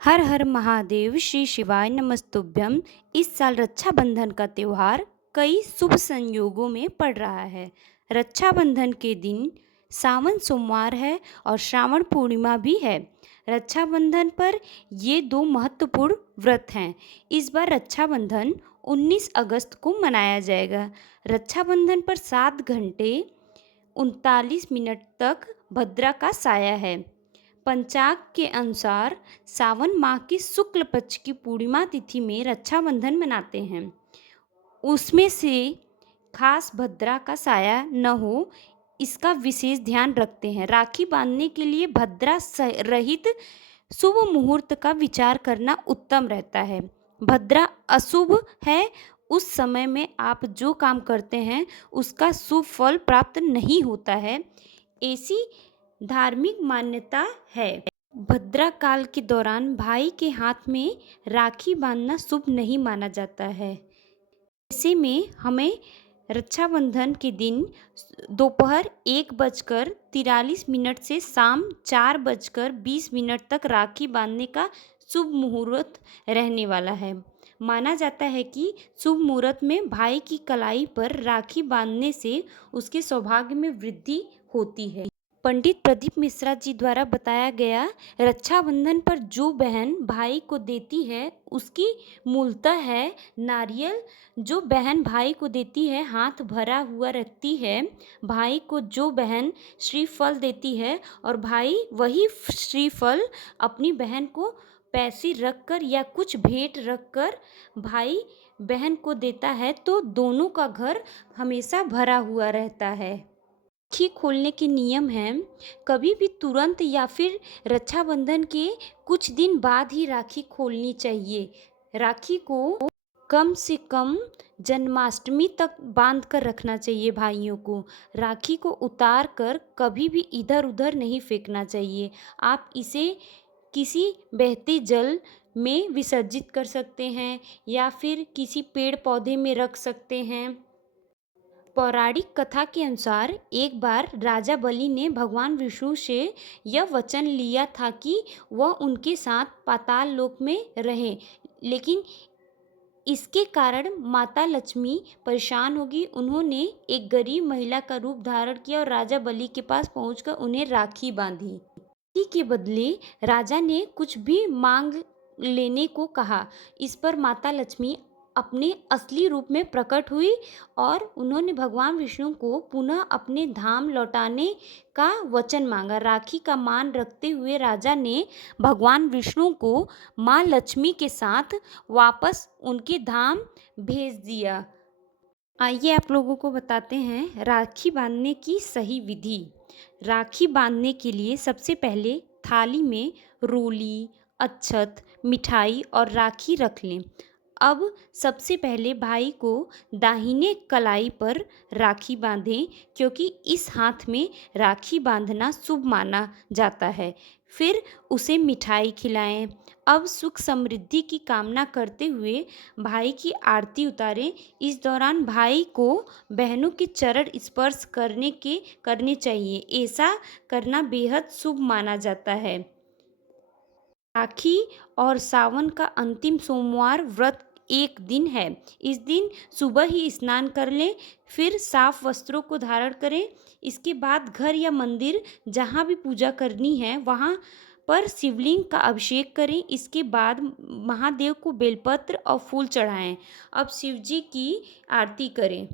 हर हर महादेव, श्री शिवाय नमस्तुभ्यम। इस साल रक्षाबंधन का त्यौहार कई शुभ संयोगों में पड़ रहा है। रक्षाबंधन के दिन सावन सोमवार है और श्रावण पूर्णिमा भी है। रक्षाबंधन पर ये दो महत्वपूर्ण व्रत हैं। इस बार रक्षाबंधन 19 अगस्त को मनाया जाएगा। रक्षाबंधन पर 7 घंटे 39 मिनट तक भद्रा का साया है। पंचांग के अनुसार सावन माह की शुक्ल पक्ष की पूर्णिमा तिथि में रक्षाबंधन मनाते हैं। उसमें से खास भद्रा का साया न हो, इसका विशेष ध्यान रखते हैं। राखी बांधने के लिए भद्रा रहित शुभ मुहूर्त का विचार करना उत्तम रहता है। भद्रा अशुभ है, उस समय में आप जो काम करते हैं उसका शुभ फल प्राप्त नहीं होता है, ऐसी धार्मिक मान्यता है। भद्रा काल के दौरान भाई के हाथ में राखी बांधना शुभ नहीं माना जाता है। ऐसे में हमें रक्षाबंधन के दिन दोपहर 1:43 से शाम 4:20 तक राखी बांधने का शुभ मुहूर्त रहने वाला है। माना जाता है कि शुभ मुहूर्त में भाई की कलाई पर राखी बांधने से उसके सौभाग्य में वृद्धि होती है। पंडित प्रदीप मिश्रा जी द्वारा बताया गया, रक्षाबंधन पर जो बहन भाई को देती है उसकी मूलतः है नारियल। जो बहन भाई को देती है हाथ भरा हुआ रखती है। भाई को जो बहन श्रीफल देती है और भाई वही श्रीफल अपनी बहन को पैसे रखकर या कुछ भेंट रखकर भाई बहन को देता है, तो दोनों का घर हमेशा भरा हुआ रहता है। राखी खोलने के नियम हैं। कभी भी तुरंत या फिर रक्षाबंधन के कुछ दिन बाद ही राखी खोलनी चाहिए। राखी को कम से कम जन्माष्टमी तक बांध कर रखना चाहिए भाइयों को। राखी को उतार कर कभी भी इधर उधर नहीं फेंकना चाहिए। आप इसे किसी बहते जल में विसर्जित कर सकते हैं या फिर किसी पेड़ पौधे में रख सकते हैं। पौराणिक कथा के अनुसार एक बार राजा बलि ने भगवान विष्णु से यह वचन लिया था कि वह उनके साथ पाताल लोक में रहें, लेकिन इसके कारण माता लक्ष्मी परेशान होगी। उन्होंने एक गरीब महिला का रूप धारण किया और राजा बलि के पास पहुंचकर उन्हें राखी बांधी। राखी के बदले राजा ने कुछ भी मांग लेने को कहा। इस पर माता लक्ष्मी अपने असली रूप में प्रकट हुई और उन्होंने भगवान विष्णु को पुनः अपने धाम लौटाने का वचन मांगा। राखी का मान रखते हुए राजा ने भगवान विष्णु को माँ लक्ष्मी के साथ वापस उनके धाम भेज दिया। आइए आप लोगों को बताते हैं राखी बांधने की सही विधि। राखी बांधने के लिए सबसे पहले थाली में रोली, अक्षत, मिठाई और राखी रख लें। अब सबसे पहले भाई को दाहिने कलाई पर राखी बांधें, क्योंकि इस हाथ में राखी बांधना शुभ माना जाता है। फिर उसे मिठाई खिलाएं। अब सुख समृद्धि की कामना करते हुए भाई की आरती उतारें। इस दौरान भाई को बहनों के चरण स्पर्श करने चाहिए। ऐसा करना बेहद शुभ माना जाता है। राखी और सावन का अंतिम सोमवार व्रत एक दिन है। इस दिन सुबह ही स्नान कर लें, फिर साफ वस्त्रों को धारण करें। इसके बाद घर या मंदिर जहाँ भी पूजा करनी है वहाँ पर शिवलिंग का अभिषेक करें। इसके बाद महादेव को बेलपत्र और फूल चढ़ाएं। अब शिव जी की आरती करें।